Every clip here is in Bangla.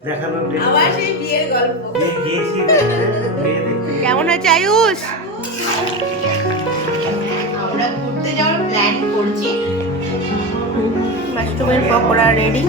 আবার সেই বিয়ের গল্প। কেমন আছে আয়ুষ? আমরা ঘুরতে যাওয়ার প্ল্যান করছি। মাশরুমের পকোড়া রেডি।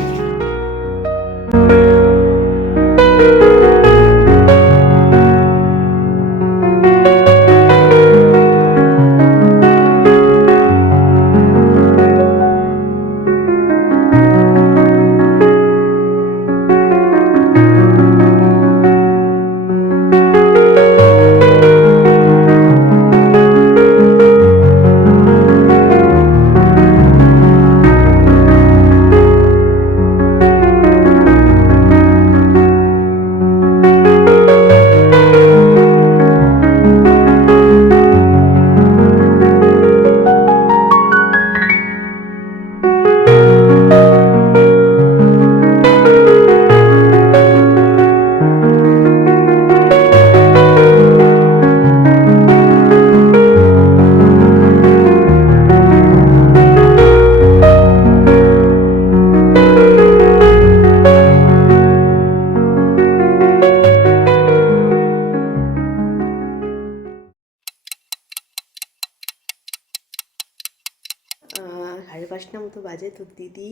সাড়ে 5টার মতো বাজে, তো দিদি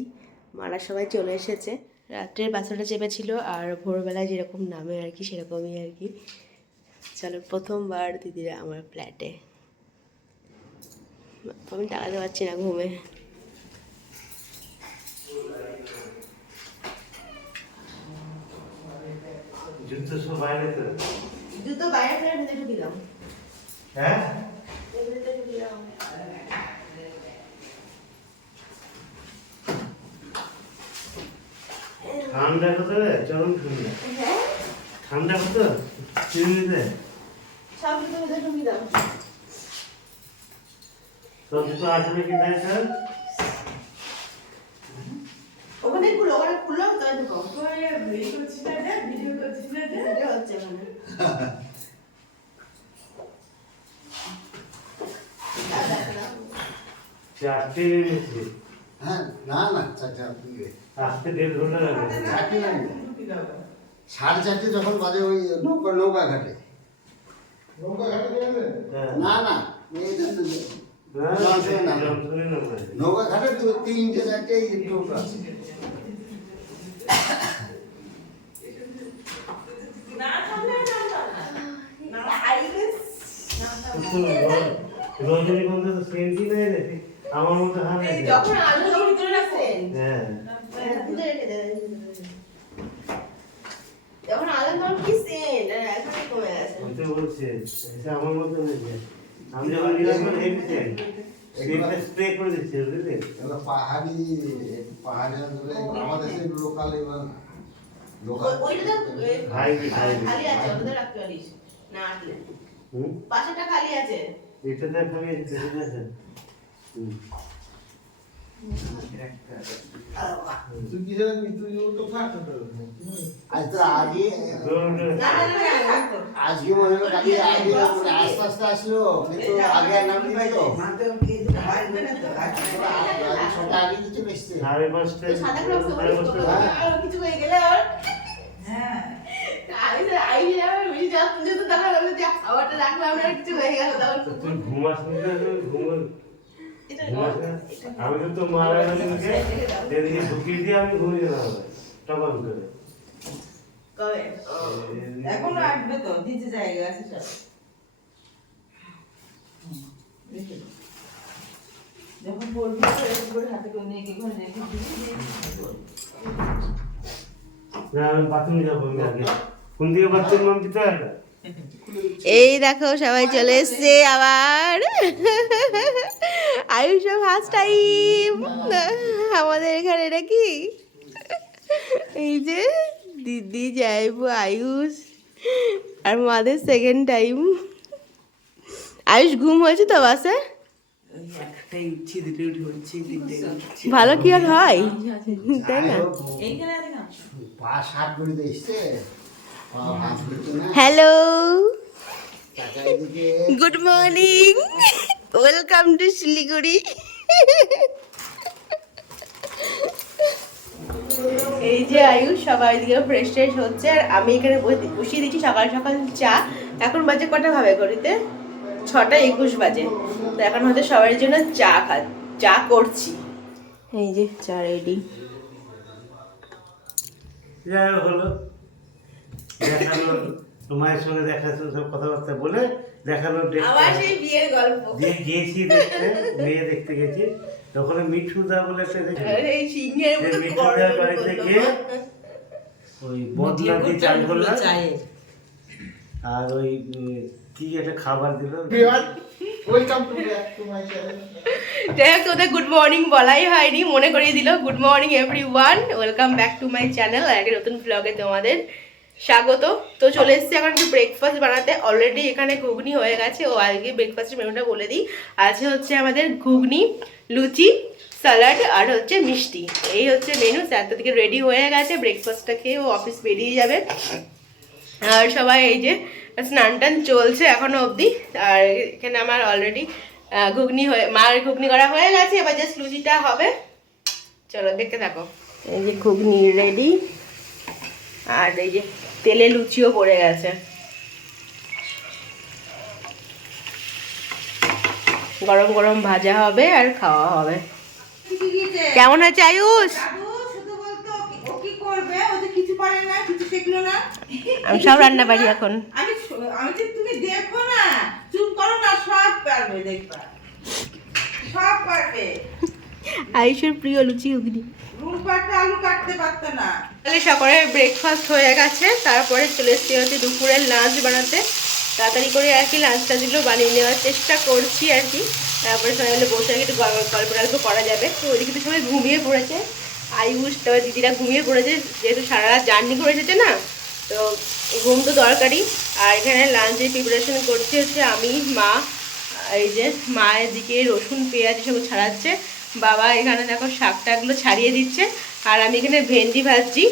মারা সবাই চলে এসেছে। রাত্রের বাসটা চেপেছিল আর ভোরবেলায় যেরকম নামে আর কি সেরকমই আর কি। চলো, প্রথমবার দিদিরা আমার ফ্ল্যাটে। আমি টাকাতে পারছি না ঘুমে। জুতো বাইরে ফেলে ভিতরে ঢুকিলাম। হ্যাঁ, ভিতরে ঢুকিলাম। ঠান্ডা কত রে? চরম ঠান্ডা। হ্যাঁ, ঠান্ডা কত? চিনিতে সব জুতো ভিতরে ঢুকিলাম। সব জুতো আসবে কি না স্যার? ওখানে খুলো, ওখানে খুলো, তাই ঢুকো। ভিডিও করছিস না রে? ভিডিও করছিস না রে? ভিডিও হচ্ছে ওখানে। চারটে নিয়েছি। হ্যাঁ, না না, চারটে আপনি আসতে 1.5 ঘন্টা লাগবে। চারটে লাগবে। 4:30 যখন বাজে ওই নৌকা ঘাটে। হ্যাঁ। না না, জমজমে না ভাই। নৌকা ঘাটে 3টে 4টে নৌকা আছে। রজনীগন্ধা তো সেন্টই নেই রে, আমার মতো হাত নেই। যখন আলো ভিতরে রাখছেন, হ্যাঁ, ভিতরে রেখে দেন। যখন আলো তখন কি সেন্ট, এখন কমে গেছে। আমি তো বলছি এটা আমার মতো নেই। আমি যখন নিলাম হেভি সেন্ট, সেটা স্প্রে করে দিচ্ছি বুঝলি? এগুলো পাহাড়ি ধরে আমাদের সেই লোকাল ওইটা তো হাইব্রিড খালি আছে, ওটা রাখতে পারিস না আটলে। হুম, পাশেটা খালি আছে। এটাতে খাবি ঠিক আছে। হুম, তুই কি জানি তুই তো খাচ্ছ তো আজকে আজকে মনে হয় কালকে আগে আস্তে আস্তে আসলো, কিন্তু আগে আর নাম দিই তো ছটা আগে কিছু বেশি। 5:30 সাদা ক্রস কিছু হয়ে গেলে আর হ্যাঁ আই যাবে বেশি যত্ন যত টাকা লাগবে যে খাবারটা রাখলাম না, কিছু হয়ে গেল তাও তুই ঘুমাস না, আমি তো মারা গেলে এদিকে ঢুকিয়ে দিয়ে আমি ঘুমিয়ে গেলাম টপান করে। কবে এখনো আসবে তো, নিচে জায়গা আছে সব। যখন পড়বি তো একবার হাতে করে নিয়ে গিয়ে ঘরে রেখে দিবি। না, আমি বাথরুমে যাবো আগে। কোন দিকে বাথরুম নাম দিতে হবে? এই দেখো সবাই চলে এসছে আবার। আয়ুষ ফার্স্ট টাইম আমাদের এখানে নাকি। এই যে দিদি যাইবো আয়ুষ আর মাদের সেকেন্ড টাইম। আয়ুষ ঘুম হয়েছে তো বাসে? ভালো কি আর হয়, তাই না? Hello, good morning, welcome to Siliguri. এই যে আয়ুষ সবাই দিকে ফ্রেশ ট্রেশ হচ্ছে আর আমি এখানে বসিয়ে দিচ্ছি সকাল সকাল চা। এখন বাজে কটা ভাবে ঘড়িতে 6:21 বাজে। তো এখন হচ্ছে সবার জন্য চা করছি। এই যে চা রেডি। যাই হোক হলো, দেখালো তোমার সঙ্গে দেখা সব কথাবার্তা বলে দেখালো আবার সেই বিয়ের গল্প। গিয়েছি দেখতে, মেয়ে দেখতে গেছি, তখন মিঠুদা বলে একটা এই সিংহের মতো মিঠুদার বাড়িতে গিয়ে ওই বদলা দিয়ে চাল করলাম আর ওই কি একটা খাবার দিল। Welcome to back to my channel. যাই হোক ওদের গুড মর্নিং বলাই হয়নি, মনে করিয়ে দিল। Good morning everyone, welcome back to my channel. আর একটা নতুন ব্লগে তোমাদের স্বাগত। তো চলে এসেছি এখন একটু ব্রেকফাস্ট বানাতে। অলরেডি এখানে ঘুগনি হয়ে গেছে। ও আজকে ব্রেকফাস্টের মেনুটা বলে দিই। আজকে হচ্ছে আমাদের ঘুগনি, লুচি, স্যালাড আর হচ্ছে মিষ্টি। এই হচ্ছে মেনু। 4টার দিকে রেডি হয়ে গেছে। ব্রেকফাস্টটা খেয়ে ও অফিস বেরিয়ে যাবে। আর সবাই এই যে স্নান টান চলছে এখনো অবধি। আর এখানে আমার অলরেডি মার ঘুগনি করা হয়ে গেছে। এবার জাস্ট লুচিটা হবে। চলো দেখতে থাকো। এই যে ঘুগনি রেডি আর এই যে তেলে লুচিও পড়ে গেছে। গরম গরম ভাজা হবে আর খাওয়া হবে। কেমন হয়েছে আয়ুষ? আমি সব রান্না পারি এখন। তুমি দেখো না, চুপ করো না, সব পারবে, দেখবা সব পারবে। আয়ুষের প্রিয় লুচি ঘুগনি। রুমপাটা আলু কাটতে পারতো না। তাহলে সকালের ব্রেকফাস্ট হয়ে গেছে। তারপরে চলে এসেছি হচ্ছে দুপুরের লাঞ্চ বানাতে। তাড়াতাড়ি করে আর কি লাঞ্চটা যেগুলো বানিয়ে নেওয়ার চেষ্টা করছি আর কি। তারপরে সবাই মিলে বসে আর কি একটু গল্প করা যাবে। তো ওইদিকে তো সবাই ঘুমিয়ে পড়েছে। আয়ুষ তারপরে দিদিরা ঘুমিয়ে পড়েছে, যেহেতু সারা রাত জার্নি করে এসেছে না, তো ঘুম তো দরকারই। আর এখানে লাঞ্চের প্রিপারেশন করছি হচ্ছে আমি, মা। এই যে মায়ের দিকে রসুন পেঁয়াজ এসব ছাড়াচ্ছে, বাবা এখানে দেখো শাকটাগুলো ছাড়িয়ে দিচ্ছে, আর আমি এখানে ভেন্ডি ভাজছি।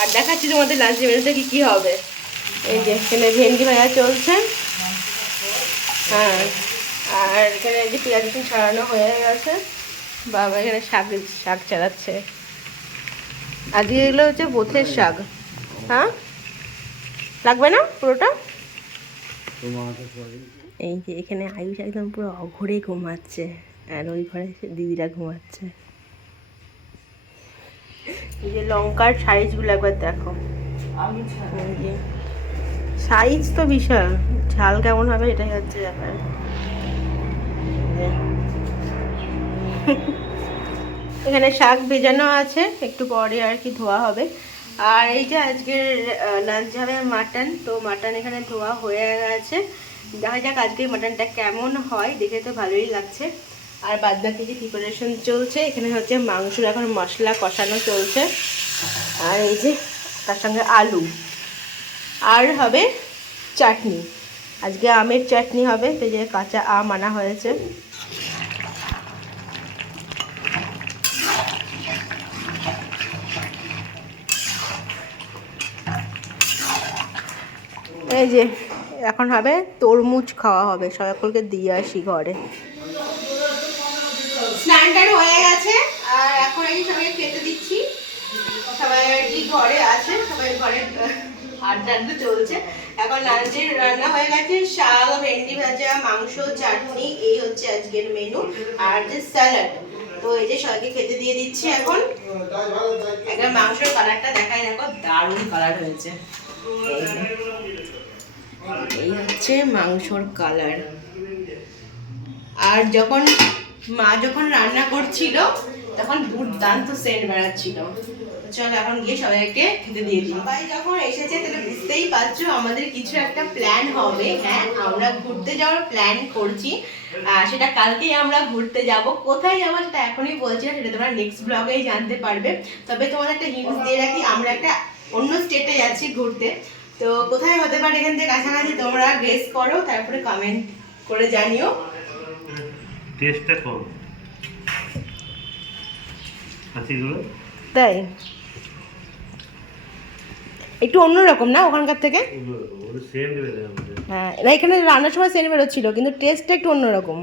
আর দেখাচ্ছি তোমাদের লাঞ্চের মেনুতে কী কী হবে। এই যে এখানে ভেন্ডি ভাজা চলছে, হ্যাঁ। আর এখানে যে পেঁয়াজ রসুন ছাড়ানো হয়ে গেছে, বাবা এখানে শাক ছাড়াচ্ছে। আজকে এগুলো হচ্ছে বোথের শাক। হ্যাঁ, লাগবে না পুরোটা? এই যে এখানে আয়ুষ একদম পুরো অঘরে ঘুমাচ্ছে, আর ওই ঘরে দিদিরা ঘুমাচ্ছে। এই যে লঙ্কার সাইজগুলো একবার দেখো, সাইজ তো বিশাল, ঝাল কেমন হবে এটাই হচ্ছে ব্যাপার। এখানে শাক ভেজানো আছে, একটু পরে আর কি ধোয়া হবে। আর এই যে আজকের লাঞ্চ হবে মাটন, তো মাটন এখানে ধোয়া হয়ে গেছে। দেখা যাক আজকে মাটনটা কেমন হয়, দেখে তো ভালোই লাগছে। আর বাদ বাকি যে প্রিপারেশন চলছে, এখানে হচ্ছে মাংসর এখন মশলা কষানো চলছে। আর এই যে তার সঙ্গে আলু, আর হবে চাটনি। আজকে আমের চাটনি হবে, তো যে কাঁচা আম আনা হয়েছে। এই যে এখন হবে তরমুজ খাওয়া হবে, সকলকে দিয়ে আসি ঘরে। স্নান টান হয়ে গেছে আর এখন এই সবাই খেতে দিচ্ছি। সবাই আর কি ঘরে আছে, সবাই ঘরে আড্ডা চলছে। এখন লাঞ্চের রান্না হয়ে গেছে, শাক, ভেন্ডি ভাজা, মাংস, চাটনি, এই হচ্ছে আজকের মেনু। আর যে স্যালাড, তো এই যে সবাইকে খেতে দিয়ে দিচ্ছি এখন। একবার মাংসের কালারটা দেখাই, দেখো দারুণ কালার হয়েছে। এই হচ্ছে মাংসর কালার। আর মা যখন রান্না করছিল তখন দুর্দান্ত সেন্ট বেড়াচ্ছিল। চল এখন গিয়ে সবাইকে খেতে দিয়ে দিই। সবাই যখন এসেছে তাহলে বুঝতেই পারছো আমাদের কিছু একটা প্ল্যান হবে। হ্যাঁ, আমরা ঘুরতে যাওয়ার প্ল্যান করছি। সেটা কালকেই আমরা ঘুরতে যাব। কোথায় যাবো সেটা এখনই বলছি না, সেটা তোমরা নেক্সট ব্লগেই জানতে পারবে। তবে তোমাদের একটা হিন্টস দিয়ে রাখি, আমরা একটা অন্য স্টেটে যাচ্ছি ঘুরতে। তো কোথায় হতে পারে এখান থেকে কাছাকাছি, তোমরা গেস করো, তারপরে কমেন্ট করে জানিও। টেস্টটা কম হাসিগুলো, তাই একটু অন্যরকম না ওখানকার থেকে? হ্যাঁ, না এখানে রান্নার সময় সেন্ট বেরোচ্ছিল, কিন্তু টেস্টটা একটু অন্যরকম।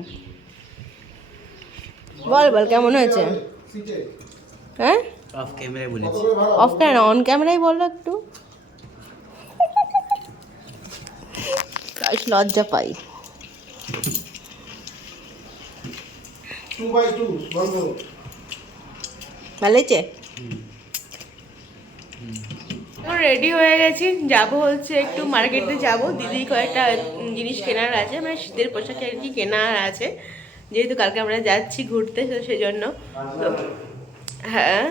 বল কেমন হয়েছে? হ্যাঁ, অফ ক্যামেরায় বলেছি। অফ ক্যামেরা অন ক্যামেরাই বলো একটু। গাইস লজ্জা পাই। 2x2 বন্ধ। ভালো হয়েছে? রেডি হয়ে গেছি, যাব হচ্ছে একটু মার্কেটে যাব, দিদি কয়েকটা জিনিস কেনার আছে, মানে শীতের পোশাক আর কি কেনার আছে, যেহেতু কালকে আমরা যাচ্ছি ঘুরতে, তো সেই জন্য। তো হ্যাঁ,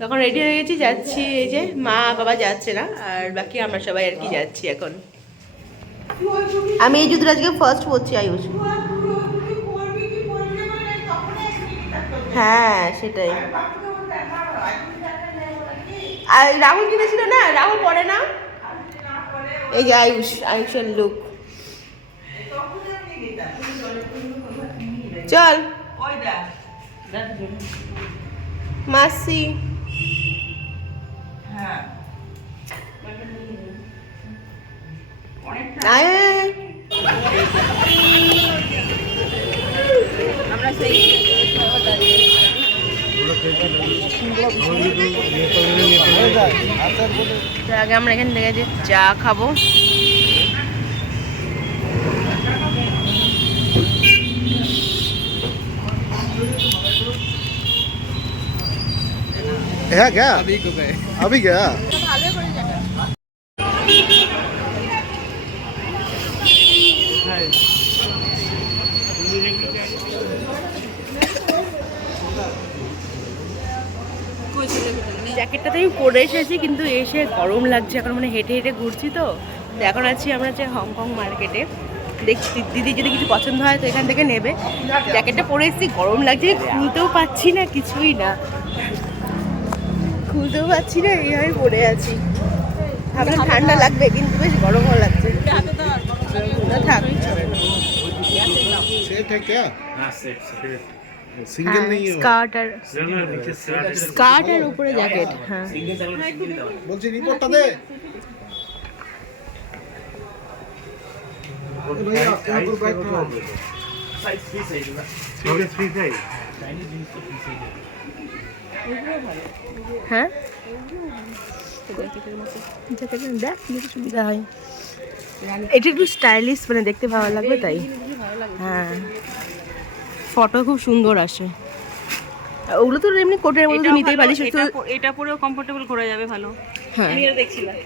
তখন রেডি হয়ে গেছি, যাচ্ছি। এই যে মা বাবা যাচ্ছে না, আর বাকি আমরা সবাই আর কি যাচ্ছি এখন। আমি এই জুতোটা আজকে ফার্স্ট পরছি আয়ুষ। হ্যাঁ সেটাই। আর রাহুল কিনেছিল না, রাহুল পরে না। এই যে আয়ুষের লুক। চল মাসি। আমরা সেই আগে আমরা এখান থেকে যে চা খাবো। है क्या अभी गया জ্যাকেটটা তো আমি পরে এসেছি, কিন্তু এসে গরম লাগছে এখন, মানে হেঁটে হেঁটে ঘুরছি তো। এখন আছি আমরা যে হংকং মার্কেটে, দেখছি দিদি যদি কিছু পছন্দ হয় তো এখান থেকে নেবে। জ্যাকেটটা পরে এসেছি, গরম লাগছে, খুলতেও পাচ্ছি না, কিছুই না খুলতেও পাচ্ছি না, এইভাবে পরে আছি। ভাবলাম ঠান্ডা লাগবে, কিন্তু বেশ গরমও লাগছে। থাক, सेट है क्या হ্যাঁ সেট सिंगल नहीं है স্কার্ট আর উপরে জ্যাকেট। হ্যাঁ বলছি রিপোর্টটা দে भैया यहाँ पर बैठ रहा हूँ সাইজ ফ্রি সাইজ হ্যাঁ দেখ সুবিধা হয়, এটা একটু স্টাইলিশ, মানে দেখতে ভালো লাগবে তাই। হ্যাঁ ফটো খুব সুন্দর আসে। ওগুলো তো এমনি কোটের মধ্যে নিতেই পারিস, এটা পরেও কমফোর্টেবল করা যাবে ভালো। হ্যাঁ আমি এটা দেখছিলাম।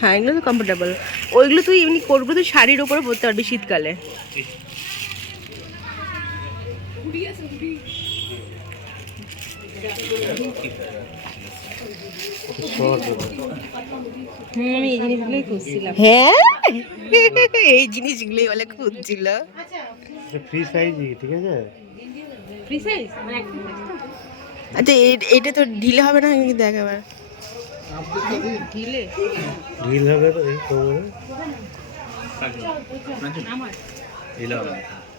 হ্যাঁ এগুলো তো কমফোর্টেবল। ওইগুলো তুই এমনি কোটগুলো তুই শাড়ির ওপরে পরতে পারবি শীতকালে। আমি এই জিনিসগুলোই খুঁজছিলাম। হ্যাঁ এই জিনিসগুলোই বলে খুঁজছিল। ফ্রি সাইজ ঠিক আছে। ফ্রি সাইজ মানে আচ্ছা এটা তো ঢিলে হবে না কিন্তু একেবারে ঢিল হবে তো এই করবে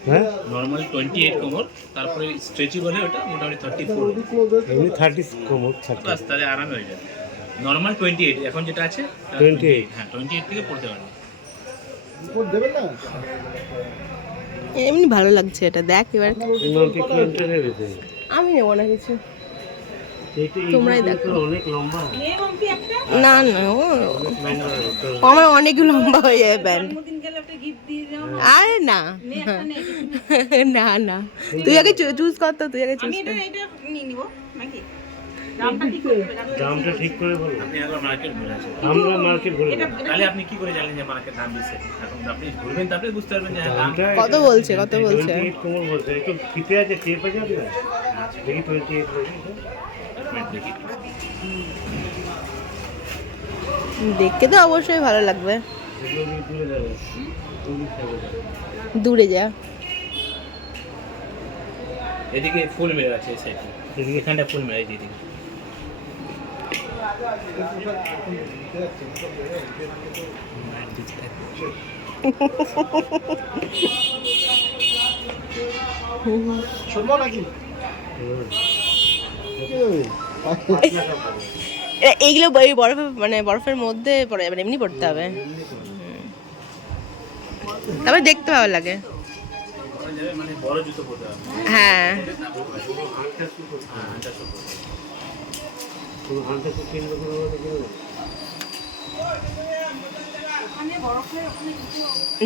হ্যাঁ নরমাল 28 কোমর, তারপরে স্ট্রেচেবল ওটা মোটামুটি 34, এমনি 30 কোমর 30 বাস তাহলে আরামে হয়ে যাবে। নরমাল 28 এখন যেটা আছে 28 হ্যাঁ 28 থেকে পড়তে পারবে। রিপোর্ট দেবেন না এমনি ভালো লাগছে এটা, দেখ এবার। মাল্টি ক্লায়েন্টের রয়েছে। আমি নেবো না কিছু, এইটা তোমরাই দেখো। অনেক লম্বা না না আমার অনেক লম্বা হয়ে যাবে প্যান্ট। আরে না না না, তুই আগে চুজ কর তো, তুই আগে চুজ কর। এটা নিয়ে নিব নাকি? দামটা ঠিক করে বলো। আপনি একবার মার্কেট ঘুরে আসেন, আমরা মার্কেট ঘুরে তাহলে আপনি কি করে জানেন যে মার্কেট দাম দিচ্ছে? এখন আপনি ঘুরবেন তারপরে বুঝতে পারবেন যে হ্যাঁ দাম। কত বলছে, কত বলছে? 28 কোমর বলছে। একটু ফিতে আছে, টেপ আছে না? দেখি 28 দেখি দেখতে তো অবশ্যই ভালো লাগবে। এগুলো দূরে যাবে, দূরে যা, এদিকে ফুল মেরে আছে এই সাইডে, এদিকে এখানটা ফুল মেরে আছে এদিকে। শুনবো নাকি এইগুলো বরফ, মানে বরফের মধ্যে পড়ে যাবে, এমনি পড়তে হবে। তারপরে দেখতে ভালো লাগে। মানে বড় জুতো পরতে হবে। হ্যাঁ কোনো হাতে কিনবে কোনো কিনবে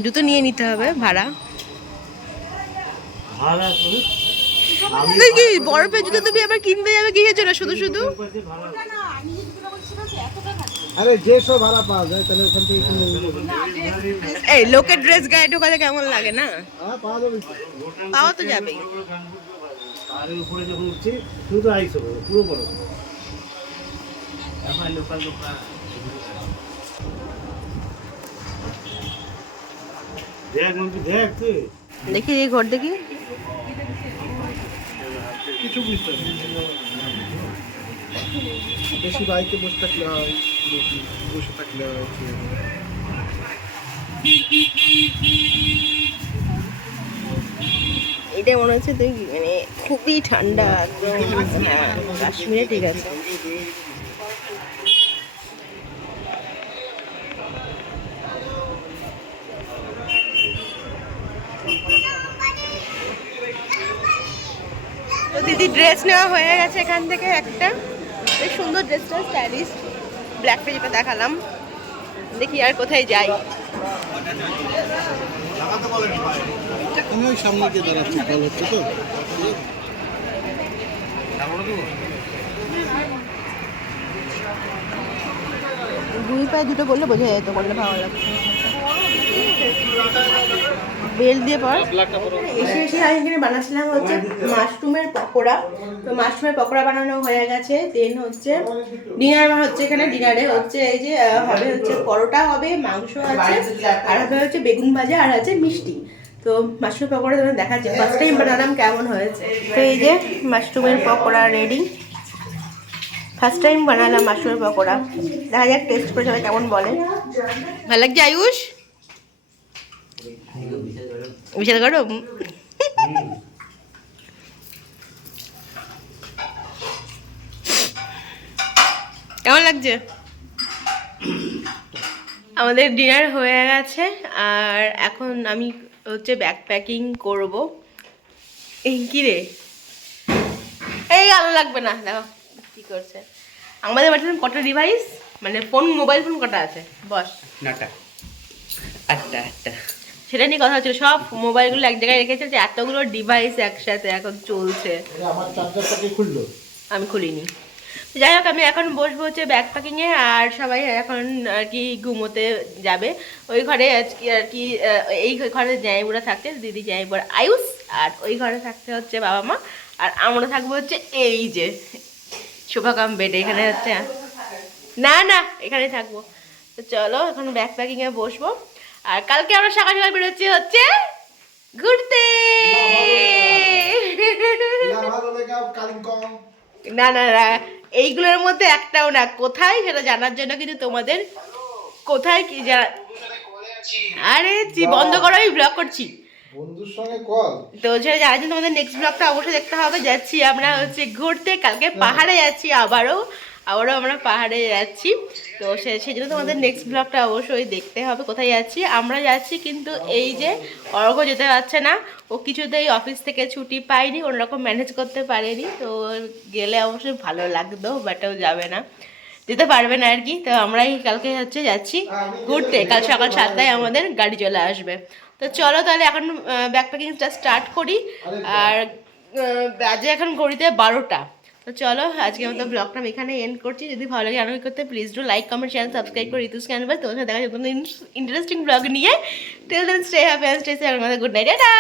জুতো নিয়ে নিতে হবে ভাড়া। ভাড়া করে কি বরফের জুতো তুমি আবার কিনতে যাবে কিসের জন্য শুধু শুধু? ভাড়া আরে যেসব ভাড়া পাওয়া যায় তাহলে ওখান থেকে কিনে নিতে হবে। এই লোকের ড্রেস গায়ে ঢোকাতে কেমন লাগে না? হ্যাঁ পাওয়া যাবে। পাওয়া তো যাবেই। আর উপরে যখন উঠছি শুধু আইস হবে পুরো বড় আমার লোকাল লোকা দেখ মন্টু দেখ তুই দেখি এই ঘর দেখি। কিছু বুঝতে পারছি না। বেশি বাইকে বসে থাকলে হয়, বেশি বসে থাকলে হয়। এটা মনে হচ্ছে তুই মানে খুবই ঠান্ডা একদম। হ্যাঁ, কাশ্মীরে ঠিক আছে। তো দিদি ড্রেস নেওয়া হয়ে গেছে এখান থেকে একটা বেশ সুন্দর ড্রেসটা স্টাইলিশ ব্ল্যাকটা যেটা দেখালাম। দেখি আর কোথায় যাই। আমি ওই সামনে গিয়ে দাঁড়াচ্ছি, কল হচ্ছে তো। দুই পায়ে দুটো বললে বোঝা যেত, বললে ভালো লাগছে। বেল দিয়ে পর এসে আমি এখানে বানাচ্ছিলাম হচ্ছে মাশরুমের পকোড়া। তো মাশরুমের পকোড়া বানানো হয়ে গেছে। দেন হচ্ছে ডিনার হচ্ছে, এখানে ডিনারে হচ্ছে এই যে হবে হচ্ছে পরোটা হবে, মাংস আছে, আর হবে হচ্ছে বেগুন ভাজা, আর আছে মিষ্টি। তো মাশরুমের পকোড়া তোমার দেখাচ্ছি, ফার্স্ট টাইম বানালাম কেমন হয়েছে। তো এই যে মাশরুমের পকোড়া রেডি। ফার্স্ট টাইম বানালাম মাশরুমের পকোড়া, দেখা যাক টেস্ট করে সবাই কেমন বলে। ভালো লাগছে আয়ুষ? বিশাল গরম। কেমন লাগছে? আমাদের ডিনার হয়ে গেছে আর এখন আমি হচ্ছে ব্যাগ প্যাকিং করব। এই কি রে, এই আলো লাগবে না, দেখো কি করছে। আমাদের বাড়িতে কটা ডিভাইস, মানে ফোন, মোবাইল ফোন কটা আছে বস? 9টা 8টা সেটা নিয়ে কথা হচ্ছিল। সব মোবাইলগুলো এক জায়গায় রেখেছে, যে এতগুলো ডিভাইস একসাথে এখন চলছে। আমার চার্জারটাকে খুললো। আমি খুলিনি। তো যাই হোক, আমি এখন বসবো হচ্ছে ব্যাগ প্যাকিংয়ে, আর সবাই এখন আর কি ঘুমোতে যাবে। ওই ঘরে আজকে আর কি এই ঘরে জামাইবুড়া থাকছে, দিদি জামাইবুড়া আয়ুষ, আর ওই ঘরে থাকতে হচ্ছে বাবা মা, আর আমরা থাকবো হচ্ছে এই যে শুভাকাম বেডে। এখানে হচ্ছে না না এখানেই থাকবো। তো চলো এখন ব্যাগ প্যাকিংয়ে বসবো। আর কালকে আমরা সকাল সকাল বেরোচ্ছি হচ্ছে ঘুরতে। না না না, এইগুলোর মধ্যে একটাও না। কোথায় সেটা জানার জন্য কিন্তু তোমাদের কোথায় কি আরে বন্ধ করো, আমি ব্লগ করছি। বন্ধুর সঙ্গে কল তো সেটা জানার জন্য তোমাদের নেক্সট ব্লগটা অবশ্যই দেখতে হবে। যাচ্ছি আমরা হচ্ছে ঘুরতে, কালকে পাহাড়ে যাচ্ছি, আবারও আমরা পাহাড়ে যাচ্ছি। তো সেই জন্য তোমাদের নেক্সট ব্লগটা অবশ্যই দেখতে হবে। কোথায় যাচ্ছি? আমরা যাচ্ছি কিন্তু এই যে অর্ঘ্য যেতে পারছে না, ও কিছুতেই অফিস থেকে ছুটি পায়নি, কোনোরকম ম্যানেজ করতে পারেনি। তো গেলে অবশ্যই ভালো লাগতো, বাট ও যাবে না, যেতে পারবে না আর কি। তো আমরাই কালকে হচ্ছে যাচ্ছি ঘুরতে, কাল সকাল 7টায় আমাদের গাড়ি চলে আসবে। তো চলো তাহলে এখন ব্যাগ প্যাকিংটা স্টার্ট করি। আর বাজে এখন ঘড়িতে 12টা। তো চলো আজকে মতো ব্লগটা আমি এখানে এন্ড করছি। যদি ভালো লাগে আরও করতে please do like, comment, channel subscribe করে ঋতুস ক্যানভাস। তোমার সাথে দেখা যাচ্ছে ইন্টারেস্টিং ব্লগ নিয়ে। Till then stay happy and stay safe. Good night, tata.